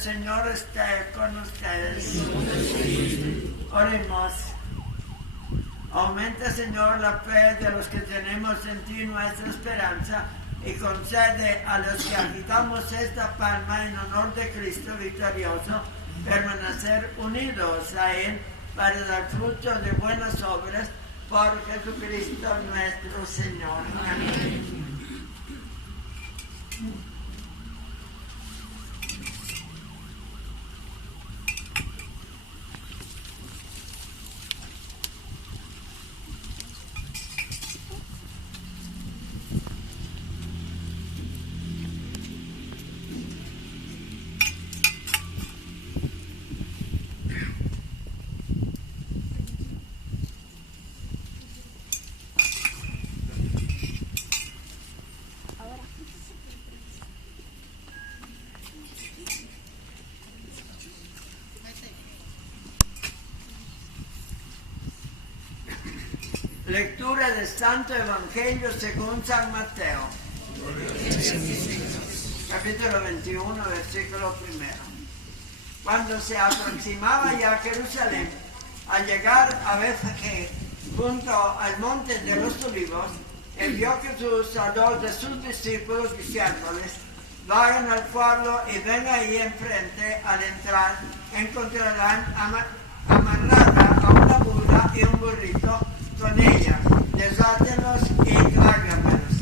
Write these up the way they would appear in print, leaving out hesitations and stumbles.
El Señor esté con ustedes. Oremos. Aumenta, Señor, la fe de los que tenemos en ti nuestra esperanza y concede a los que agitamos esta palma en honor de Cristo victorioso permanecer unidos a Él para dar fruto de buenas obras por Jesucristo nuestro Señor. Amén. Lectura del Santo Evangelio según San Mateo. Capítulo 21, versículo 1. Cuando se aproximaba ya a Jerusalén, al llegar a Betfagé, junto al monte de los Olivos, envió Jesús a 2 de sus discípulos diciéndoles: vayan al pueblo y ven ahí enfrente. Al entrar encontrarán amarrada a una mula y un burrito con ella, desátenlos y tráiganmelos.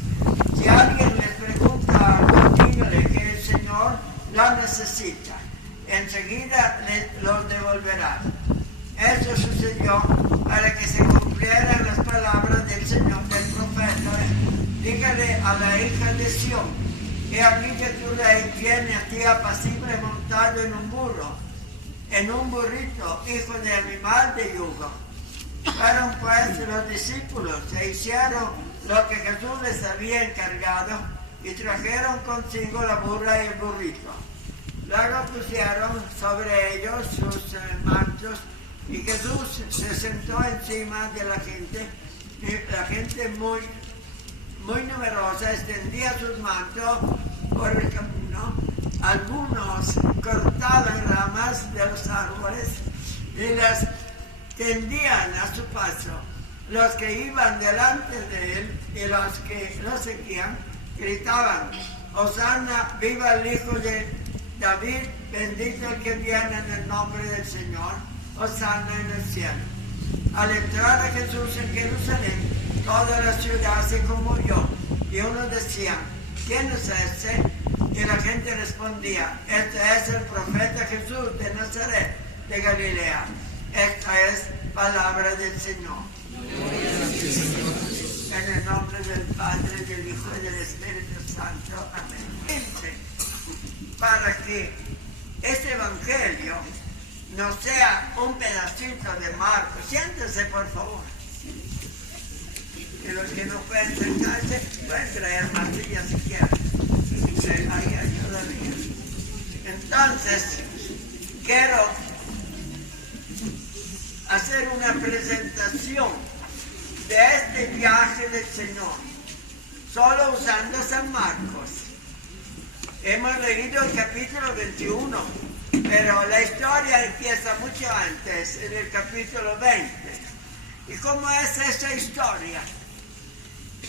Si alguien les pregunta algo, dígale que el Señor lo necesita. Enseguida los devolverá. Eso sucedió para que se cumplieran las palabras del Señor, del profeta. Dígale a la hija de Sión: he aquí que tu rey viene a ti apacible montado en un burro, en un burrito, hijo de animal de yugo. Fueron pues los discípulos, se hicieron lo que Jesús les había encargado y trajeron consigo la burra y el burrito. Luego pusieron sobre ellos sus mantos y Jesús se sentó encima de la gente. Y la gente muy numerosa extendía sus mantos por el camino. Algunos cortaban ramas de los árboles y las tendían a su paso. Los que iban delante de él y los que lo seguían gritaban: Hosanna, viva el Hijo de David, bendito el que viene en el nombre del Señor, Hosanna en el cielo. Al entrar a Jesús en Jerusalén, toda la ciudad se conmovió y unos decían: ¿quién es este? Y la gente respondía: este es el profeta Jesús de Nazaret de Galilea. Esta es palabra del Señor. En el nombre del Padre, del Hijo y del Espíritu Santo. Amén. Para que este Evangelio no sea un pedacito de Marcos. Siéntese, por favor. Y los que no pueden sentarse, pueden traer más sillas si quieren. Ahí ayudaría. Entonces, quiero hacer una presentación de este viaje del Señor, solo usando San Marcos. Hemos leído el capítulo 21, pero la historia empieza mucho antes, en el capítulo 20. ¿Y cómo es esa historia?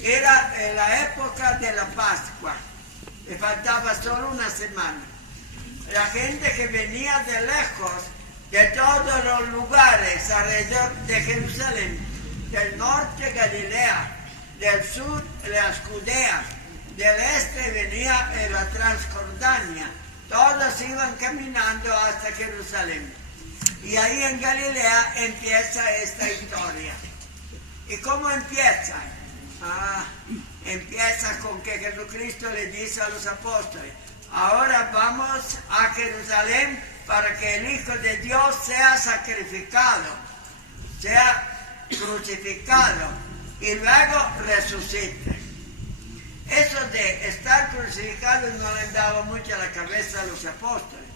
Era en la época de la Pascua, le faltaba solo una semana. La gente que venía de lejos, de todos los lugares alrededor de Jerusalén, del norte Galilea, del sur las Judeas, del este venía la Transjordania, todos iban caminando hasta Jerusalén. Y ahí en Galilea empieza esta historia. ¿Y cómo empieza? Empieza con que Jesucristo le dice a los apóstoles: ahora vamos a Jerusalén para que el Hijo de Dios sea sacrificado, sea crucificado y luego resucite. Eso de estar crucificado no le daba mucho a la cabeza a los apóstoles.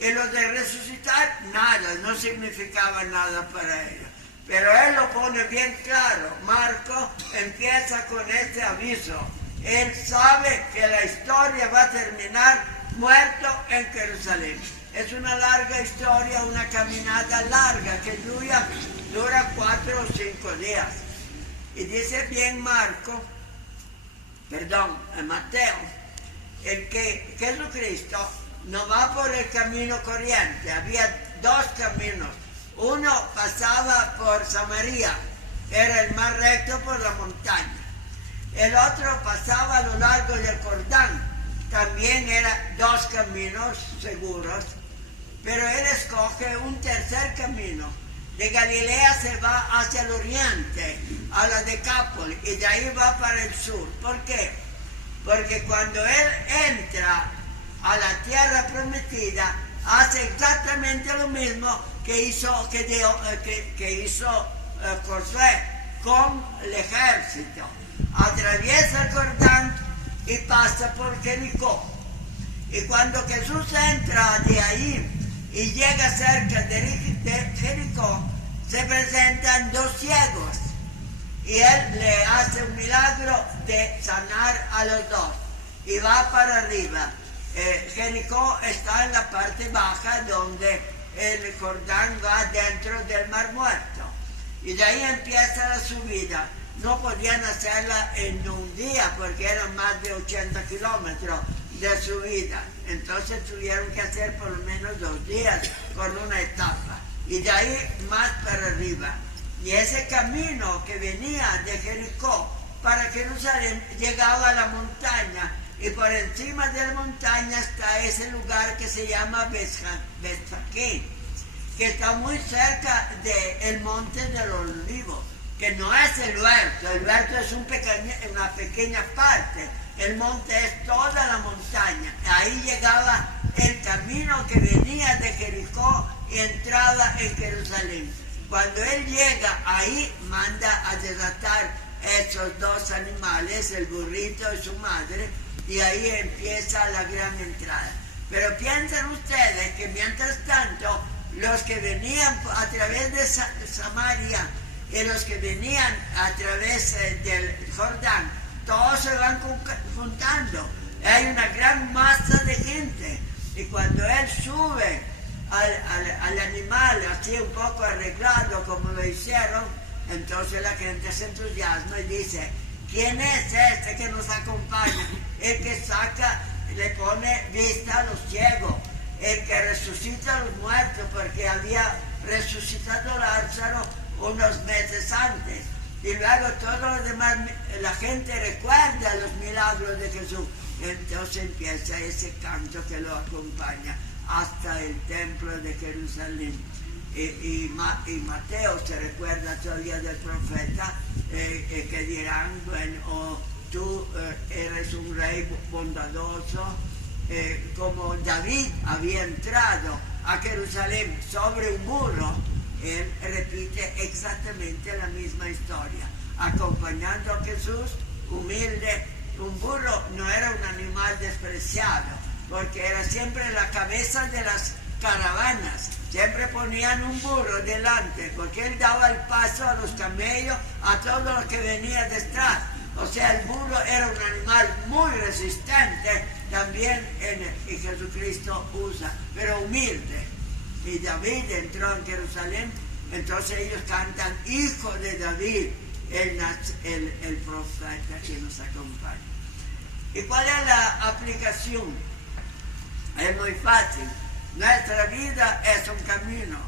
Y lo de resucitar, nada, no significaba nada para ellos. Pero él lo pone bien claro. Marco empieza con este aviso. Él sabe que la historia va a terminar muerto en Jerusalén. es una larga historia, una caminata larga que dura 4 o 5 días. Y dice bien Mateo, el que Jesucristo no va por el camino corriente, había 2 caminos. Uno pasaba por Samaria, era el más recto por la montaña. El otro pasaba a lo largo del Jordán, también eran 2 caminos seguros, pero él escoge un tercer camino. De Galilea se va hacia el oriente, a la Decápolis, y de ahí va para el sur. ¿Por qué? Porque cuando él entra a la tierra prometida, hace exactamente lo mismo que hizo Josué con el ejército. Atraviesa el Jordán y pasa por Jericó. Y cuando Jesús entra de ahí y llega cerca de Jericó, se presentan 2 ciegos y él le hace un milagro de sanar a los 2 y va para arriba. Jericó está en la parte baja donde el Jordán va dentro del Mar Muerto, y de ahí empieza la subida. No podían hacerla en un día porque eran más de 80 kilómetros de subida, entonces tuvieron que hacer por lo menos 2 días con una etapa, y de ahí más para arriba. Y ese camino que venía de Jericó para Jerusalén llegaba a la montaña, y por encima de la montaña está ese lugar que se llama Betfagé, que está muy cerca del monte de los Olivos, que no es el huerto es una pequeña parte, el monte es toda la montaña. Ahí llegaba el camino que venía de Jericó y entraba en Jerusalén. Cuando él llega ahí, manda a desatar esos 2 animales, el burrito y su madre, y ahí empieza la gran entrada. Pero piensen ustedes que mientras tanto, los que venían a través de Samaria y los que venían a través del Jordán, todos se van juntando. Hay una gran masa de gente, y cuando él sube al animal así un poco arreglado como lo hicieron, entonces la gente se entusiasma y dice: ¿quién es este que nos acompaña? El que le pone vista a los ciegos, el que resucita a los muertos, porque había resucitado a Lázaro unos meses antes. Y luego todo lo demás, la gente recuerda los milagros de Jesús. Entonces empieza ese canto que lo acompaña hasta el templo de Jerusalén. Y Mateo se recuerda todavía del profeta, que dirán: bueno, tú eres un rey bondadoso, como David había entrado a Jerusalén sobre un burro. Él repite exactamente la misma historia, acompañando a Jesús, humilde. Un burro no era un animal despreciado, porque era siempre la cabeza de las caravanas. Siempre ponían un burro delante, porque él daba el paso a los camellos, a todo lo que venía detrás. O sea, el burro era un animal muy resistente, también y Jesucristo usa, pero humilde. Y David entró en Jerusalén, entonces ellos cantan: hijo de David, el profeta que nos acompaña. ¿Y cuál es la aplicación? Es muy fácil. Nuestra vida es un camino,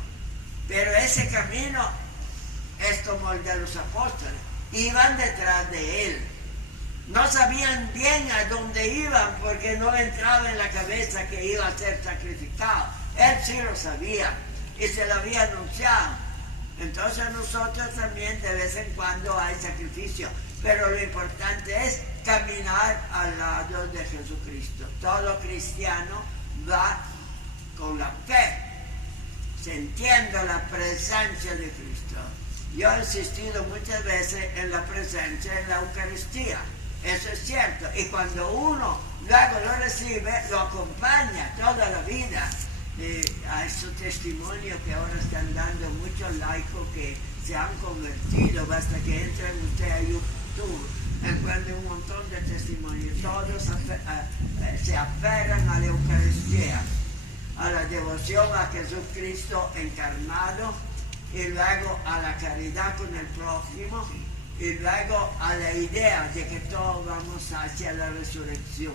pero ese camino es como el de los apóstoles. Iban detrás de él. No sabían bien a dónde iban, porque no entraba en la cabeza que iba a ser sacrificado. Él sí lo sabía y se lo había anunciado. Entonces nosotros también de vez en cuando hay sacrificio, pero lo importante es caminar al lado de Jesucristo. Todo cristiano va con la fe, sintiendo la presencia de Cristo. Yo he insistido muchas veces en la presencia en la Eucaristía. Eso es cierto. Y cuando uno luego lo recibe, lo acompaña toda la vida. A esos testimonios que ahora están dando muchos laicos que se han convertido, basta que entren usted a YouTube, encuentren un montón de testimonios, todos se aferran a la Eucaristía. a la devoción a Jesucristo encarnado, y luego a la caridad con el prójimo, y luego a la idea de que todos vamos hacia la resurrección.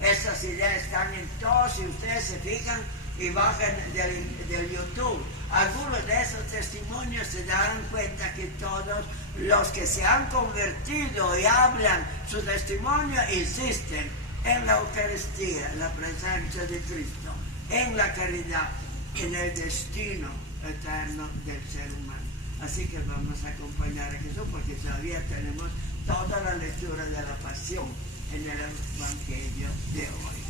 Esas ideas están en todos, si ustedes se fijan y bajan del YouTube, algunos de esos testimonios se darán cuenta que todos los que se han convertido y hablan su testimonio insisten en la Eucaristía, en la presencia de Cristo, en la caridad, en el destino eterno del ser humano. Así que vamos a acompañar a Jesús porque todavía tenemos toda la lectura de la pasión en el Evangelio de hoy.